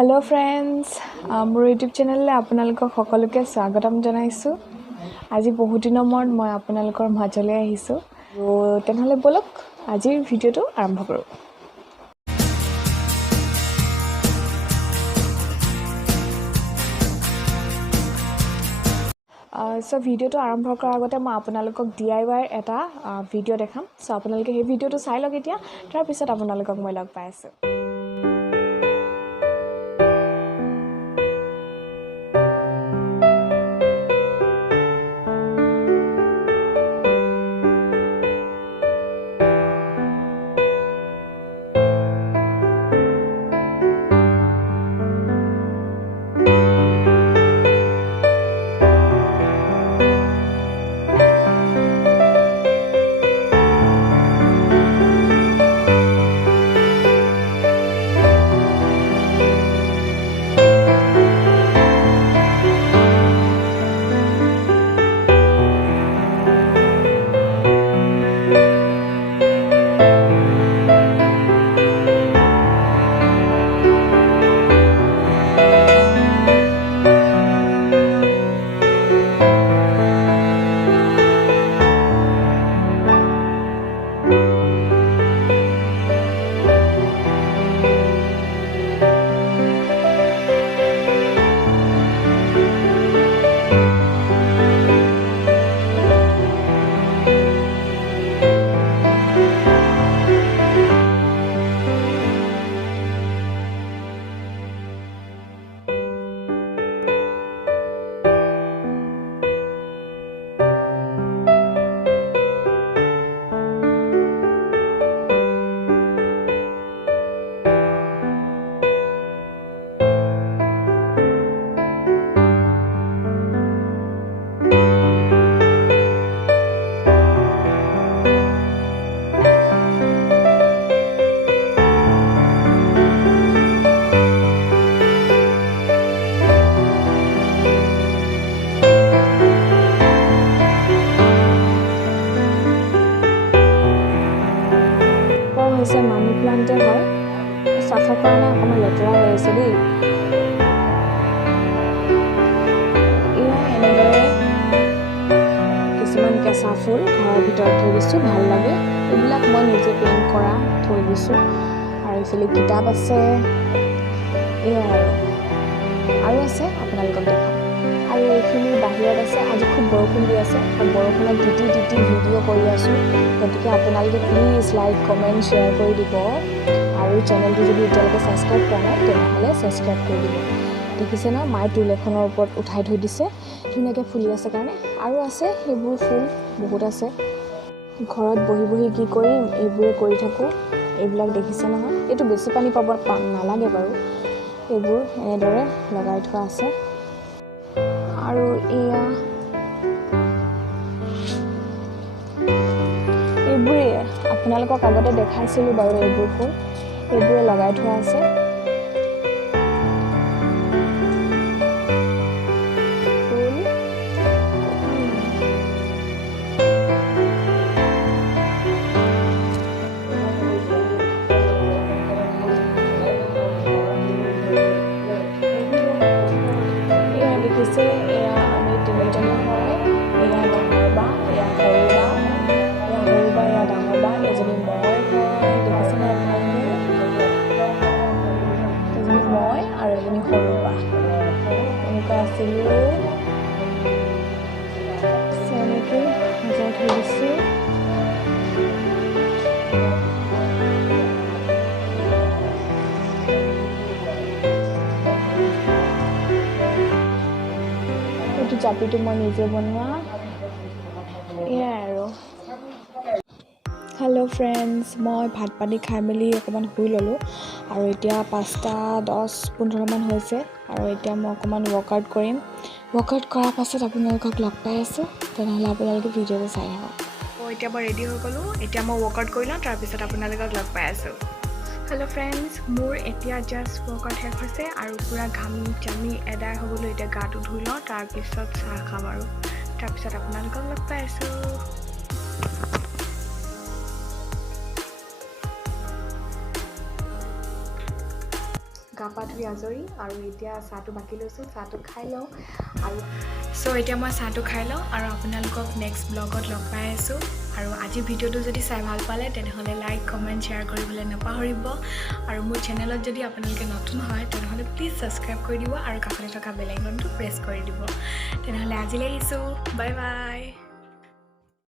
Hello friends, মোৰ YouTube চেনেললৈ আপোনালোকক সকলোকে স্বাগতম জনাইছোঁ। আজি বহুত দিনৰ মূৰত মই আপোনালোকৰ মাজলৈ আহিছোঁ। তেনেহ'লে বলক আজিৰ ভিডিঅ'টো আৰম্ভ কৰোঁ। ভিডিঅ'টো আৰম্ভ কৰাৰ আগতে মই আপোনালোকক DIY এটা ভিডিঅ' দেখাম। আপোনালোকে সেই ভিডিঅ'টো চাই লওক এতিয়া, তাৰপিছত আপোনালোকক মই লগ পাই আছোঁ। মানি প্লান্টে হয়, চাফা কৰা নাই, অকণমান লেতেৰা হৈ আছে দেই। এয়া এনেদৰে কিছুমান কেঁচা ফুল ঘৰৰ ভিতৰত থৈ দিছোঁ, ভাল লাগে। এইবিলাক মই নিজে পেইণ্ট কৰা থৈ দিছোঁ। আৰু এইফালে কিতাপ আছে, এয়া আৰু আছে, আপোনালোকক দেখাম। আৰু এইখিনি বাহিৰত আছে। আজি খুব বৰষুণ দি আছে, বৰষুণত তিতি ভিডিঅ' কৰি আছোঁ। গতিকে আপোনালোকে প্লিজ লাইক, কমেণ্ট, শ্বেয়াৰ কৰি দিব। আৰু চেনেলটো যদি এতিয়ালৈকে ছাবস্ক্ৰাইব কৰা নাই তেনেহ'লে ছাবস্ক্ৰাইব কৰি দিব। দেখিছে ন, মায়ে টুল এখনৰ ওপৰত উঠাই থৈ দিছে, ধুনীয়াকৈ ফুলি আছে কাৰণে। আৰু আছে সেইবোৰ ফুল বহুত আছে। ঘৰত বহি কি কৰিম, এইবোৰে কৰি থাকোঁ। এইবিলাক দেখিছে নহয়, এইটো বেছি পানী পাব নালাগে বাৰু। এইবোৰ এনেদৰে লগাই থোৱা আছে। আৰু এয়া এইবোৰে আপোনালোকক আগতে দেখাইছিলোঁ বাৰু। এইবোৰ ফুল এইবোৰে লগাই থোৱা আছে। এয়া দেখিছে, এয়া আমি তিনিজনী হয়। এয়া ডাঙৰ বা, এয়া সৰু বা, এয়া সৰু বা, এয়া ডাঙৰ বা। এজনী মই হয়, দেখিছেনে আপোনালোকে? এজনী মই আৰু এজনী সৰু বা। এনেকুৱা আছিলোঁ। এনেকৈ সজাই থৈ দিছোঁ। এইটো জাপিটো মই নিজে বনোৱা। এয়াই আৰু। হেল্ল' ফ্ৰেণ্ডছ, মই ভাত পানী খাই মেলি অকণমান শুই ল'লোঁ। আৰু এতিয়া 5:10-15 হৈছে। আৰু এতিয়া মই অকণমান ৱৰ্কআউট কৰিম। ৱৰ্কআউট কৰাৰ পাছত আপোনালোকক লগ পাই আছোঁ। তেনেহ'লে আপোনালোকে ভিডিঅ'টো চাই থাকক। এতিয়া মই ৰেডি হৈ গ'লোঁ। এতিয়া মই ৱৰ্কআউট কৰি লওঁ, তাৰপিছত আপোনালোকক লগ পাই আছোঁ। হেল্ল' ফ্ৰেণ্ডছ, মোৰ এতিয়া জাষ্ট ৱৰ্কআউট শেষ হৈছে। আৰু পূৰা ঘামি জামি এদাই হৈ গ'লোঁ। এতিয়া গাটো ধুই লওঁ, তাৰপিছত চাহ খাম আৰু তাৰপিছত আপোনালোকক লগ পাই আছোঁ। গা পা ধুই আজৰি আৰু এতিয়া চাহটো বাকি লৈছোঁ চাহটো খাই লওঁ আৰু এতিয়া মই চাহটো খাই লওঁ আৰু আপোনালোকক নেক্সট ব্লগত লগ পাই আছোঁ আৰু আজি ভিডিঅ'টো যদি চাই ভাল পালে তেনেহ'লে লাইক কমেণ্ট শ্বেয়াৰ কৰিবলৈ নাপাহৰিব আৰু মোৰ চেনেলত যদি আপোনালোকে নতুন হয় তেনেহ'লে প্লিজ ছাবস্ক্ৰাইব কৰি দিব আৰু কাষতে থকা বেল আইকনটো প্ৰেছ কৰি দিব তেনেহ'লে আজিলৈ আহিছোঁ বাই বাই